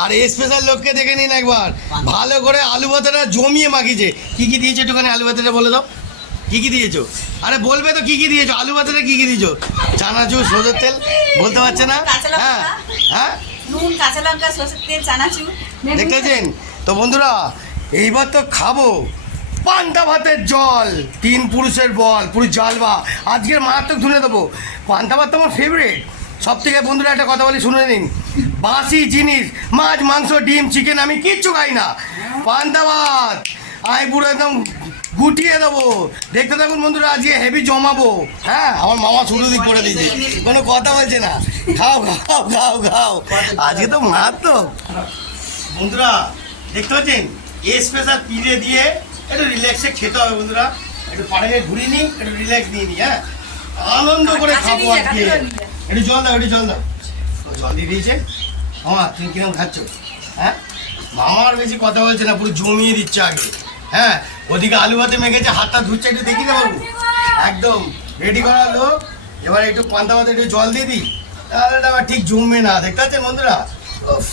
আর special লোককে দেখে নিন একবার, ভালো করে আলু ভাতেটা জমিয়ে মাখিয়েছে। কি কি দিয়েছো একটুখানি আলু ভাতেটা বলে দাও, কি কি দিয়েছো? আরে বলবে তো কি কি দিয়েছো, আলু ভাতেটা কি কি দিয়েছো? চানাচুর, সরষের তেল, বলতে পারছে না? হ্যাঁ হ্যাঁ, নুন, কাঁচা লঙ্কা, সরষের তেল, চানাচুর। দেখতেছেন তো বন্ধুরা? এইবার তো খাবো পান্তা ভাতের জল, তিন পুরুষের বল, পুরো জালবা। আজকের মারাত্মক ধুনে দেবো। পান্তা ভাত তো আমার ফেভারিট সব থেকে। বন্ধুরা একটা কথা বলি, শুনে নিন, বাসি জিনিস মাছ, মাংস, ডিম, চিকেন আমি কিচ্ছু খাই না। পান্তা ভাত আমি পুরো একদম গুটিয়ে দেবো। দেখতে থাকুন বন্ধুরা, আজকে হেভি জমাবো। হ্যাঁ, আমার মামা শুরু দিক করে দিয়েছে, কোনো কথা বলছে না। খাও খাও খাও খাও, আজকে তো মারাত্মক। বন্ধুরা দেখতে পাচ্ছেন, স্পেশাল পিড়ে দিয়ে একটু রিল্যাক্সে খেতে হবে। বন্ধুরা একটু পাড়াকে ঘুরিয়ে নিই, একটু রিল্যাক্স নিয়ে নিই। হ্যাঁ, আনন্দ করে খাবো আজকে। একটু জল দাও, একটু জল দাও। জল দিয়ে দিয়েছে মামা, তুমি কিরকম খাচ্ছ? হ্যাঁ, মামার বেশি কথা বলছে না, পুরো জমিয়ে দিচ্ছে আগে। হ্যাঁ, ওদিকে আলু ভাতে মেখেছে, হাতটা ধুচ্ছে, একটু দেখি না বাবু? একদম রেডি করা লোক। এবার একটু পান্তা ভাতে একটু জল দিয়ে দিই, তাহলে এটা আবার ঠিক জমবে না। দেখতে পাচ্ছেন বন্ধুরা? উফ,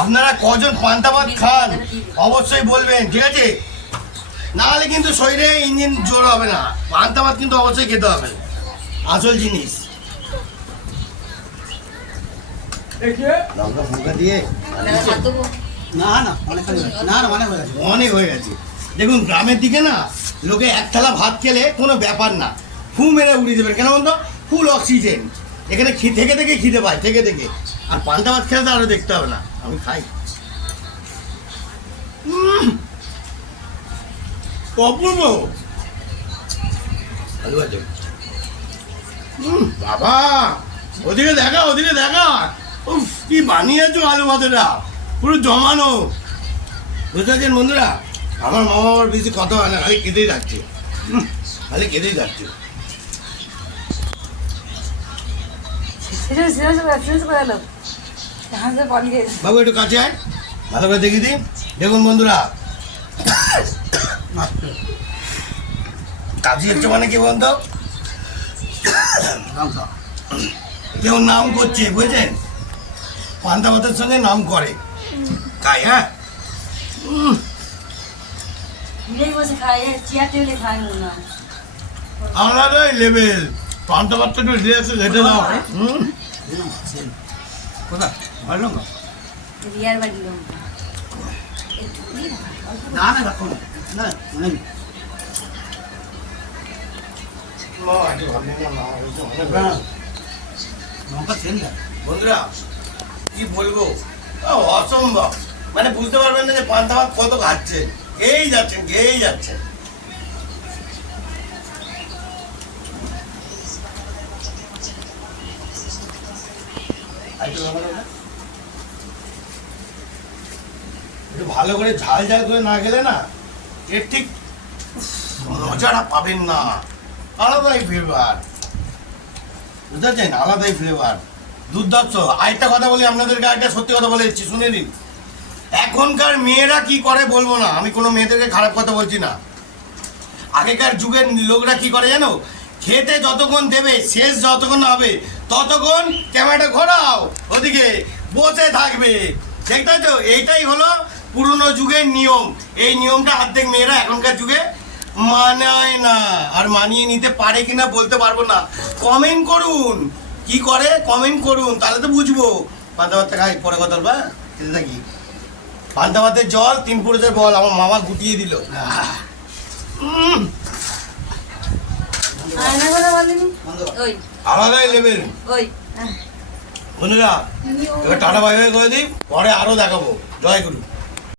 আপনারা কজন পান্তা ভাত খান অবশ্যই বলবেন, ঠিক আছে? নাহলে কিন্তু শরীরে ইঞ্জিন জোর হবে না। পান্তা ভাত কিন্তু অবশ্যই খেতে হবে, আসল জিনিস। লঙ্কা ফঙ্কা দিয়ে অনেক হয়ে গেছে। দেখুন গ্রামের দিকে না, লোকে এক থালা ভাত খেলে কোনো ব্যাপার না, ফু মেরে উড়িয়ে দেবেন। কেন বলতো? ফুল অক্সিজেন। এখানে থেকে থেকে খিদে পায়, থেকে থেকে। আর পান্তা ভাত খেলে তো আরো দেখতে হবে না। আমি খাই, অপূর্ব আলু ভাজা। বাবা, ওদিকে দেখা, ওদিকে দেখা। উফ, কি বানিয়েছো আলু ভাতেটা, পুরো জমানো। বুঝতে পারছেন বন্ধুরা? আমার মামা আমার বেশি কথা হয় না, খালি কেঁদেই যাচ্ছে, খালি কেঁদেই যাচ্ছে। বাবু একটু কাছে আয়, ভালো করে দেখি দিন। দেখুন বন্ধুরা, কাজী হচ্ছে মানে কি বলতো, কেউ নাম করছে, বুঝছেন? পান্তা ভাতের সঙ্গে নাম করে খাই। হ্যাঁ, আলাদাই লেভেল। পান্তা ভাতটা একটু রিল্যাক্সে খেতে দাও। কোথা ভালো না না রাখুন না অনেক। বন্ধুরা কি বলবো, অসম্ভব। মানে বুঝতে পারবেন না যে পান্তা ভাত কত খাচ্ছে। খেয়েই যাচ্ছেন, খেয়েই যাচ্ছেন। একটু ভালো করে ঝাল ঝাল করে না গেলে না, এর ঠিক মজাটা পাবেন না। আলাদাই ফ্লেভার, বুঝতে পারছেন? আলাদাই ফ্লেভার, দুর্দান্ত। আরেকটা কথা বলি আপনাদেরকে, আরেকটা সত্যি কথা বলে দিচ্ছি, শুনে নিন। এখনকার মেয়েরা কি করে বলবো না, আমি কোনো মেয়েদেরকে খারাপ কথা বলছি না। আগেকার যুগের লোকরা কি করে জানো? খেতে যতক্ষণ দেবে, শেষ যতক্ষণ হবে ততক্ষণ ক্যামেরাটা ঘোরাও, ওদিকে বসে থাকবে। দেখতে পাচ্ছ? এইটাই হলো পুরনো যুগের নিয়ম। এই নিয়মটা অর্ধেক মেয়েরা এখনকার যুগে মানায় না। আর মানিয়ে নিতে পারে কিনা বলতে পারবো না। কমেন্ট করুন, কি করে কমেন্ট করুন, তাহলে তো বুঝবো। পান্তা ভাত খাই, পরে কথা বলবা, খেতে থাকি। পান্তা ভাতের জল, তিন পুরুষের বল, আমার মামা গুটিয়ে দিল। আলাদাই লেভেল। বন্ধুরা এবার টাটা বাই বাই করে দিই, পরে আরো দেখাবো। জয় গুরু।